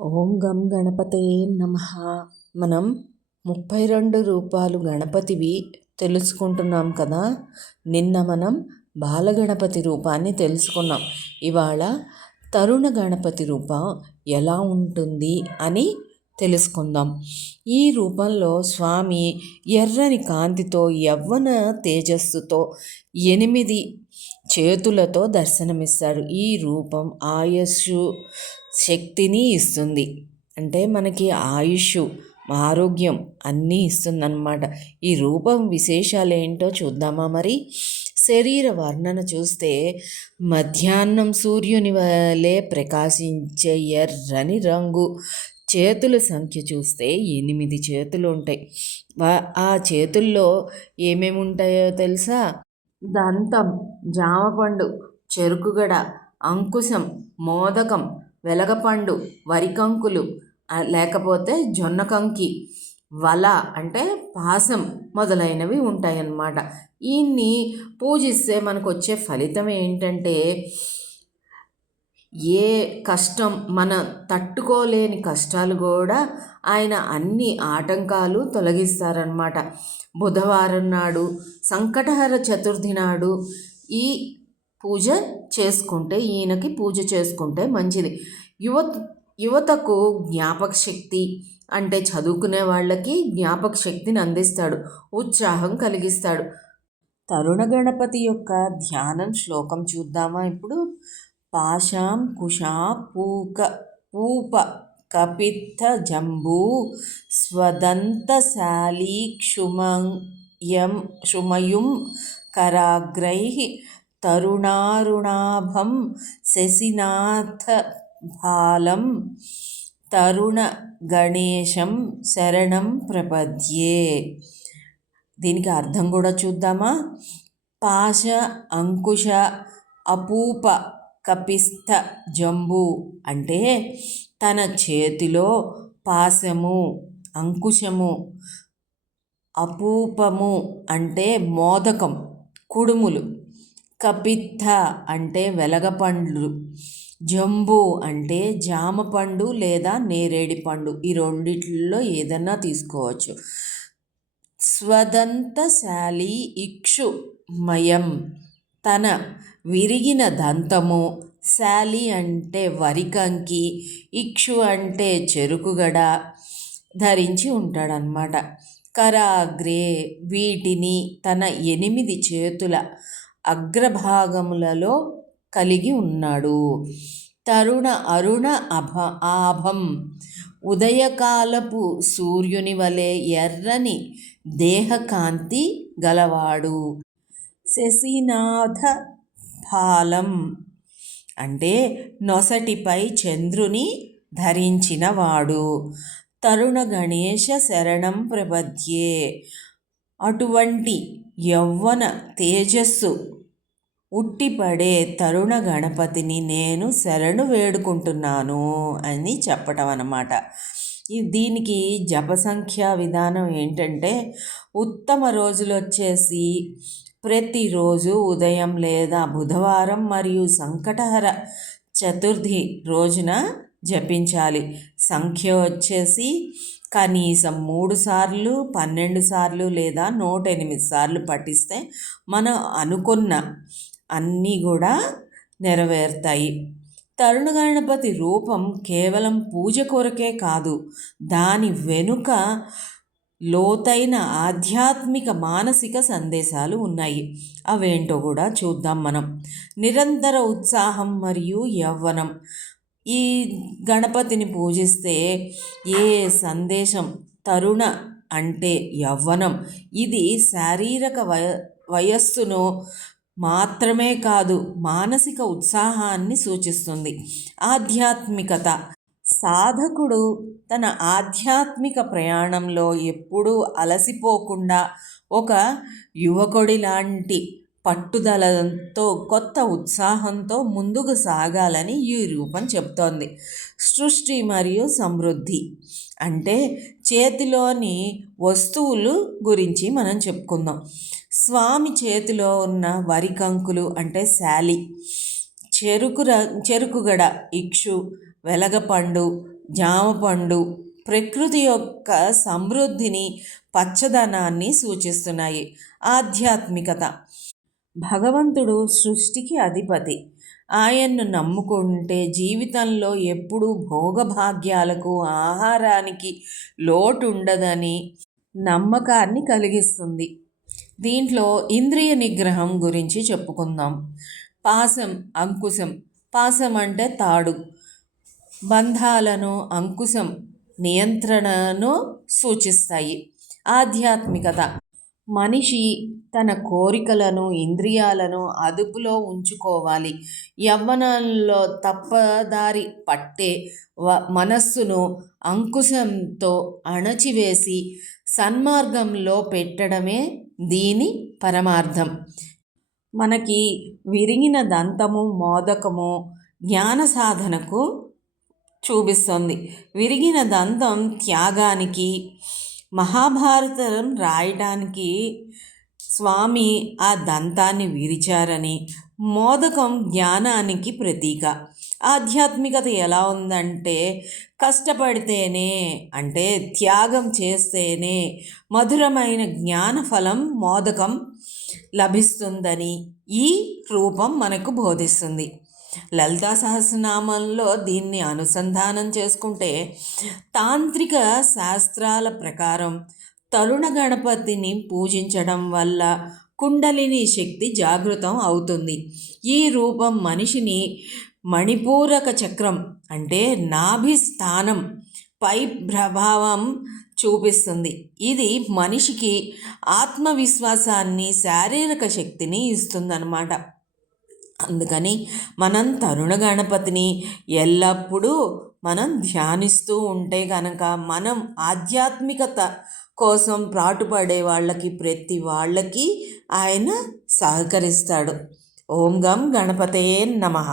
ఓం గం గణపతయే నమః. మనం 32 రూపాలు గణపతివి తెలుసుకుంటున్నాం కదా. నిన్న మనం బాలగణపతి రూపాన్ని తెలుసుకున్నాం. ఇవాళ తరుణ గణపతి రూపం ఎలా ఉంటుంది అని తెలుసుకుందాం. ఈ రూపంలో స్వామి ఎర్రని కాంతితో యవ్వన తేజస్సుతో 8 చేతులతో దర్శనమిస్తాడు. ఈ రూపం ఆయుష్షు శక్తిని ఇస్తుంది. అంటే మనకి ఆయుష్ ఆరోగ్యం అన్నీ ఇస్తుందన్నమాట. ఈ రూపం విశేషాలు ఏంటో చూద్దామా మరి. శరీర వర్ణన చూస్తే మధ్యాహ్నం సూర్యుని వలె ప్రకాశించే ఎర్రని రంగు. చేతుల సంఖ్య చూస్తే 8 చేతులు ఉంటాయి. ఆ చేతుల్లో ఏమేమి ఉంటాయో తెలుసా? దంతం, జామపండు, చెరుకుగడ, అంకుశం, మోదకం, వెలగపండు, వరికంకులు, లేకపోతే జొన్న కంకి, వల అంటే పాసం మొదలైనవి ఉంటాయన్నమాట. ఈయన్ని పూజిస్తే మనకు వచ్చే ఫలితం ఏంటంటే ఏ కష్టం మన తట్టుకోలేని కష్టాలు కూడా ఆయన అన్ని ఆటంకాలు తొలగిస్తారన్నమాట. బుధవారం నాడు సంకటహర చతుర్థి నాడు ఈ పూజ చేసుకుంటే ఈయనకి పూజ చేసుకుంటే మంచిది. యువతకు జ్ఞాపక శక్తి అంటే చదువుకునే వాళ్ళకి జ్ఞాపక శక్తిని అందిస్తాడు, ఉత్సాహం కలిగిస్తాడు. తరుణ గణపతి యొక్క ధ్యానం శ్లోకం చూద్దామా ఇప్పుడు. పాశాం కుశా పూప కపిత్థ జంబూ స్వదంతశాలీ క్షుమయుం కరాగ్రైః తరుణారుణాభం శశినాథ బాలం తరుణ గణేశం శరణం ప్రపద్యే. దీనికి అర్థం కూడా చూద్దామా. పాశ, అంకుశ, అపూప, కపిస్థ, జంబు అంటే తన చేతిలో పాశము, అంకుశము, అపూపము అంటే మోదకం కుడుములు, కపిత్థ అంటే వెలగపండ్లు, జంబు అంటే జామపండు లేదా నేరేడి పండు. ఈ రెండిట్లో ఏదన్నా తీసుకోవచ్చు. స్వదంతశాలి ఇక్షుమయం తన విరిగిన దంతము, శాలి అంటే వరికంకి, ఇక్షు అంటే చెరుకుగడ ధరించి ఉంటాడనమాట. కరాగ్రే వీటిని తన 8 చేతుల అగ్రభాగములలో కలిగి ఉన్నాడు. తరుణ అరుణ ఆభం ఉదయకాలపు సూర్యుని వలె ఎర్రని దేహకాంతి గలవాడు. శశినాథ ఫాలం అంటే నొసటిపై చంద్రుని ధరించినవాడు. తరుణ గణేశ శరణం ప్రపద్యే అటువంటి యవ్వన తేజస్సు ఉట్టిపడే తరుణ గణపతిని నేను శరణు వేడుకుంటున్నాను అని చెప్పటం అన్నమాట. దీనికి జపసంఖ్యా విధానం ఏంటంటే ఉత్తమ రోజులు వచ్చేసి ప్రతిరోజు ఉదయం లేదా బుధవారం మరియు సంకటహర చతుర్థి రోజున జపించాలి. సంఖ్య వచ్చేసి కనీసం 3 సార్లు, 12 సార్లు లేదా 108 సార్లు పఠిస్తే మనం అనుకున్న అన్నీ కూడా నెరవేరుతాయి. తరుణ గణపతి రూపం కేవలం పూజ కొరకే కాదు, దాని వెనుక లోతైన ఆధ్యాత్మిక మానసిక సందేశాలు ఉన్నాయి. అవేంటో కూడా చూద్దాం మనం. నిరంతర ఉత్సాహం మరియు యవ్వనం. ఈ గణపతిని పూజిస్తే ఏ సందేశం? తరుణ అంటే యవ్వనం. ఇది శారీరక వయస్సును మాత్రమే కాదు, మానసిక ఉత్సాహాన్ని సూచిస్తుంది. ఆధ్యాత్మికత. సాధకుడు తన ఆధ్యాత్మిక ప్రయాణంలో ఎప్పుడూ అలసిపోకుండా ఒక యువకుడి లాంటి పట్టుదలతో కొత్త ఉత్సాహంతో ముందుకు సాగాలని ఈ రూపం చెప్తోంది. సృష్టి మరియు సమృద్ధి అంటే చేతిలోని వస్తువులు గురించి మనం చెప్పుకుందాం. స్వామి చేతిలో ఉన్న వరికంకులు అంటే శాలి, చెరుకుగడ ఇక్షు, వెలగపండు, జామపండు ప్రకృతి యొక్క సమృద్ధిని, పచ్చదనాన్ని సూచిస్తున్నాయి. ఆధ్యాత్మికత. భగవంతుడు సృష్టికి అధిపతి. ఆయన్ను నమ్ముకుంటే జీవితంలో ఎప్పుడూ భోగభాగ్యాలకు, ఆహారానికి లోటు ఉండదని నమ్మకాన్ని కలిగిస్తుంది. దీంట్లో ఇంద్రియ నిగ్రహం గురించి చెప్పుకుందాం. పాశం, అంకుశం. పాశం అంటే తాడు, బంధాలను, అంకుశం నియంత్రణను సూచిస్తాయి. ఆధ్యాత్మికత. మనిషి తన కోరికలను, ఇంద్రియాలను అదుపులో ఉంచుకోవాలి. యవ్వనంలో తప్పదారి పట్టే మనస్సును అంకుశంతో అణచివేసి సన్మార్గంలో పెట్టడమే దీని పరమార్థం. మనకి విరిగిన దంతము, మోదకము జ్ఞాన సాధనకు చూపిస్తుంది. విరిగిన దంతం త్యాగానికి, మహాభారతం రాయటానికి స్వామి ఆ దంతాన్ని విరిచారని, మోదకం జ్ఞానానికి ప్రతీక. ఆధ్యాత్మికత ఎలా ఉందంటే, కష్టపడితేనే అంటే త్యాగం చేస్తేనే మధురమైన జ్ఞానఫలం మోదకం లభిస్తుందని ఈ రూపం మనకు బోధిస్తుంది. లలితా సహస్రనామంలో దీన్ని అనుసంధానం చేసుకుంటే, తాంత్రిక శాస్త్రాల ప్రకారం తరుణ గణపతిని పూజించడం వల్ల కుండలిని శక్తి జాగృతం అవుతుంది. ఈ రూపం మనిషిని మణిపూరక చక్రం అంటే నాభి స్థానం పై ప్రభావం చూపిస్తుంది. ఇది మనిషికి ఆత్మవిశ్వాసాన్ని, శారీరక శక్తిని ఇస్తుందన్నమాట. అందుకని మనం తరుణ గణపతిని ఎల్లప్పుడూ మనం ధ్యానిస్తూ ఉంటే కనుక మనం ఆధ్యాత్మికత కోసం పాటుపడే వాళ్ళకి, ప్రతి వాళ్ళకి ఆయన సహకరిస్తాడు. ఓం గం గణపతయే నమః.